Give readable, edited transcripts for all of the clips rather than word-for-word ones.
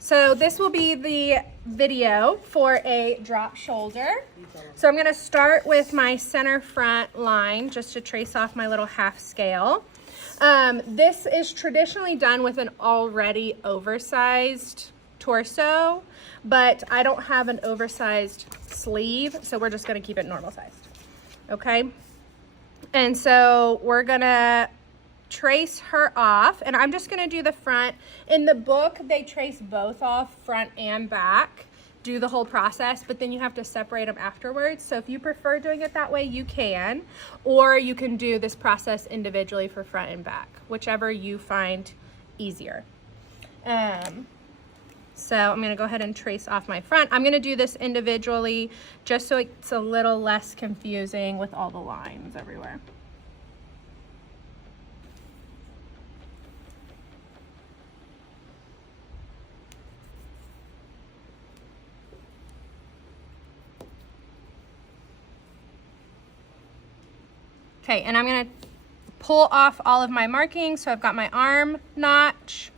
So this will be the video for a drop shoulder. So I'm gonna start with my center front line just to trace off my little half scale. This is traditionally done with an already oversized torso, but I don't have an oversized sleeve, so we're just gonna keep it normal sized, okay? And so we're gonna trace her off, and I'm just gonna do the front. In the book, they trace both off, front and back, do the whole process, but then you have to separate them afterwards. So if you prefer doing it that way, you can, or you can do this process individually for front and back, whichever you find easier. So I'm gonna go ahead and trace off my front. I'm gonna do this individually just so it's a little less confusing with all the lines everywhere. Okay, and I'm gonna pull off all of my markings. So I've got my arm notch,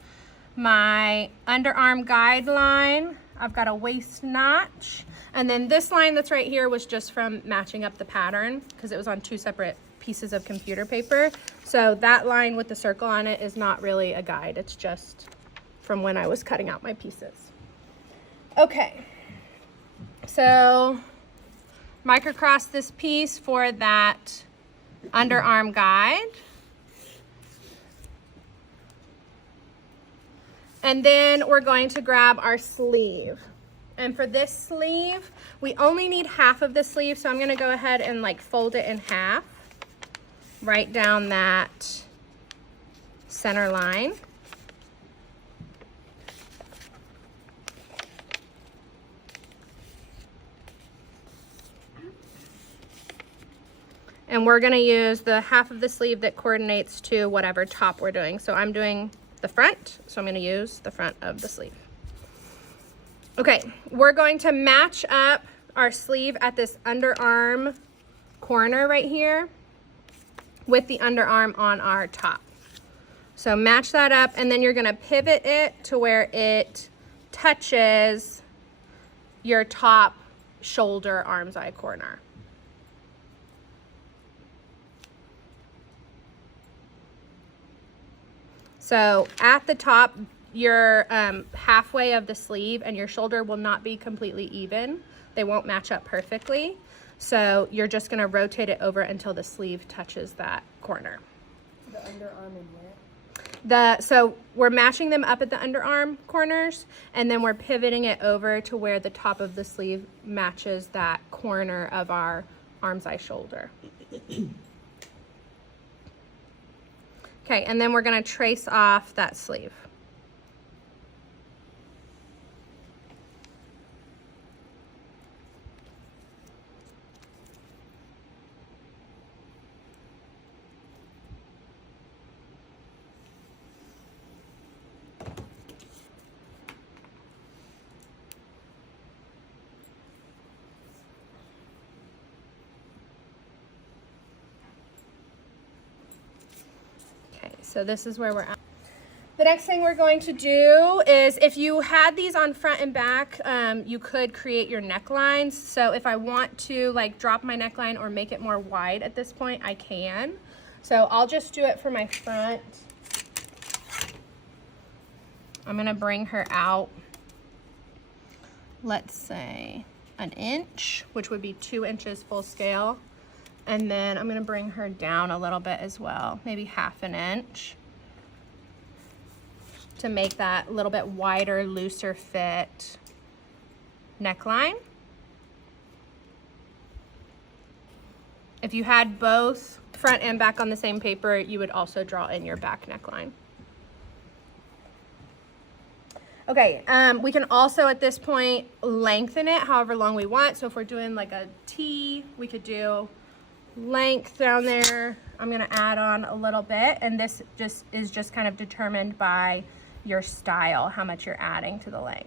my underarm guideline, I've got a waist notch, and then this line that's right here was just from matching up the pattern because it was on two separate pieces of computer paper. So that line with the circle on it is not really a guide, it's just from when I was cutting out my pieces. Okay, so microcross this piece for that underarm guide. And then we're going to grab our sleeve. And for this sleeve, we only need half of the sleeve, so I'm gonna go ahead and like fold it in half, right down that center line. And we're gonna use the half of the sleeve that coordinates to whatever top we're doing. So I'm doing the front, so I'm gonna use the front of the sleeve. Okay, we're going to match up our sleeve at this underarm corner right here with the underarm on our top. So match that up, and then you're gonna pivot it to where it touches your top shoulder arm's eye corner. So at the top, your halfway of the sleeve and your shoulder will not be completely even. They won't match up perfectly. So you're just gonna rotate it over until the sleeve touches that corner. The underarm and where? So we're matching them up at the underarm corners, and then we're pivoting it over to where the top of the sleeve matches that corner of our arm's eye shoulder. Okay, and then we're gonna trace off that sleeve. So this is where we're at. The next thing we're going to do is, if you had these on front and back, you could create your necklines. So if I want to like drop my neckline or make it more wide at this point, I can. So I'll just do it for my front. I'm gonna bring her out, let's say an inch, which would be 2 inches full scale. And then I'm gonna bring her down a little bit as well, maybe half an inch, to make that a little bit wider, looser fit neckline. If you had both front and back on the same paper, you would also draw in your back neckline. Okay, we can also at this point lengthen it however long we want. So if we're doing like a T, we could do length down there. I'm gonna add on a little bit, and this is just kind of determined by your style, how much you're adding to the length.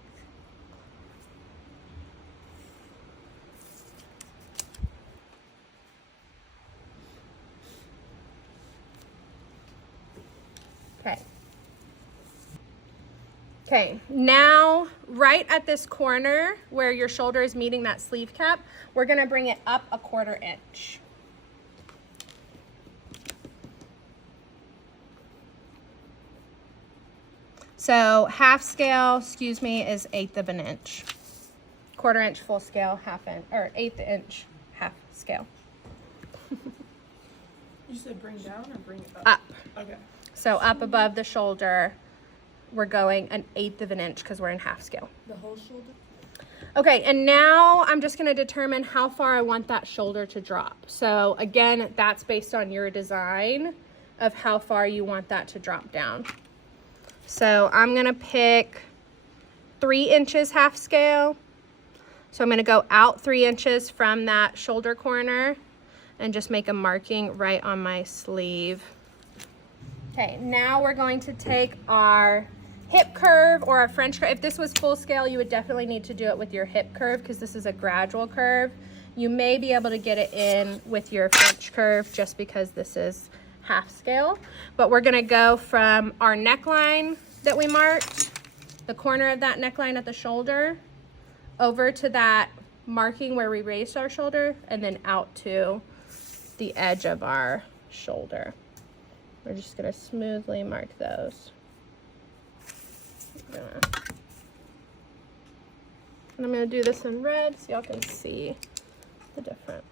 Okay. Okay, now right at this corner where your shoulder is meeting that sleeve cap, we're gonna bring it up a 1/4 inch. So half scale, excuse me, is 1/8 of an inch. 1/4 inch full scale, 1/2 inch, or 1/8 inch half scale. You said bring down or bring it up? Up. Okay. So up above the shoulder, we're going 1/8 of an inch because we're in half scale. The whole shoulder? Okay, and now I'm just gonna determine how far I want that shoulder to drop. So again, that's based on your design of how far you want that to drop down. So I'm gonna pick 3 inches half scale. So I'm gonna go out 3 inches from that shoulder corner and just make a marking right on my sleeve. Okay, now we're going to take our hip curve or a French curve. If this was full scale, you would definitely need to do it with your hip curve because this is a gradual curve. You may be able to get it in with your French curve just because this is half scale. But we're gonna go from our neckline that we marked, the corner of that neckline at the shoulder, over to that marking where we raised our shoulder, and then out to the edge of our shoulder. We're just gonna smoothly mark those. And I'm gonna do this in red so y'all can see the difference.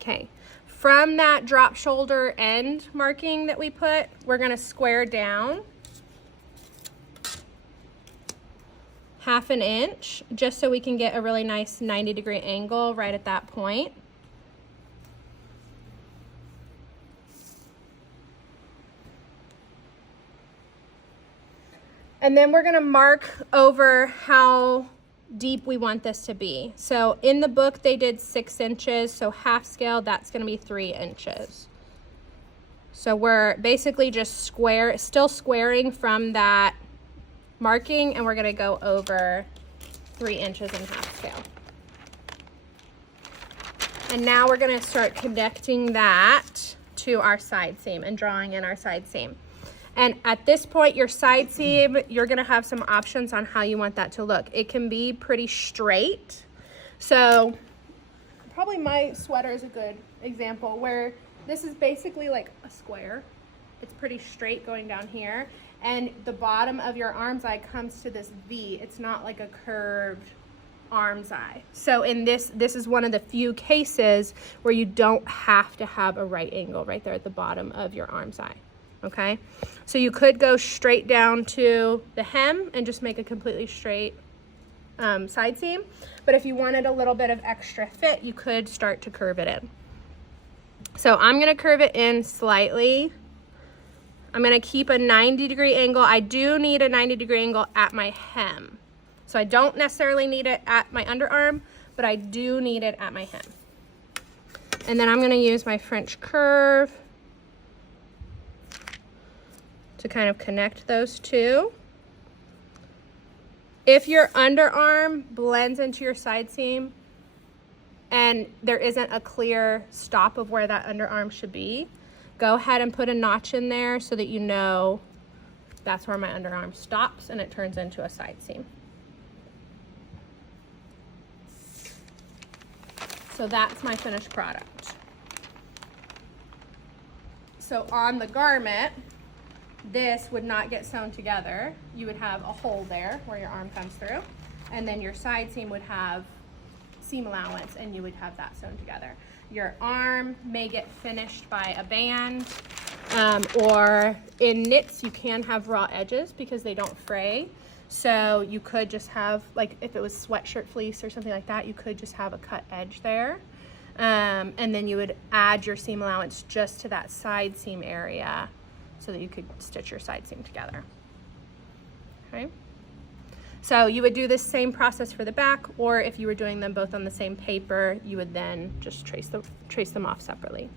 Okay, from that drop shoulder end marking that we put, we're gonna square down 1/2 inch just so we can get a really nice 90-degree angle right at that point. And then we're gonna mark over how deep we want this to be. So in the book they did 6 inches, so half scale, that's gonna be 3 inches. So we're basically just still squaring from that marking, and we're gonna go over 3 inches in half scale. And now we're gonna start connecting that to our side seam and drawing in our side seam. And at this point, your side seam, you're gonna have some options on how you want that to look. It can be pretty straight. So probably my sweater is a good example where this is basically like a square. It's pretty straight going down here. And the bottom of your arm's eye comes to this V. It's not like a curved arm's eye. So in this is one of the few cases where you don't have to have a right angle right there at the bottom of your arm's eye. Okay, so you could go straight down to the hem and just make a completely straight side seam. But if you wanted a little bit of extra fit, you could start to curve it in. So I'm gonna curve it in slightly. I'm gonna keep a 90-degree angle. I do need a 90-degree angle at my hem. So I don't necessarily need it at my underarm, but I do need it at my hem. And then I'm gonna use my French curve to kind of connect those two. If your underarm blends into your side seam and there isn't a clear stop of where that underarm should be, go ahead and put a notch in there so that you know that's where my underarm stops and it turns into a side seam. So that's my finished product. So on the garment, this would not get sewn together. You would have a hole there where your arm comes through, and then your side seam would have seam allowance and you would have that sewn together. Your arm may get finished by a band, or in knits you can have raw edges because they don't fray. So you could just have, like if it was sweatshirt fleece or something like that, you could just have a cut edge there. And then you would add your seam allowance just to that side seam area so that you could stitch your side seam together. Okay. So you would do this same process for the back, or if you were doing them both on the same paper, you would then just trace them off separately.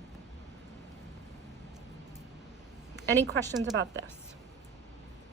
Any questions about this?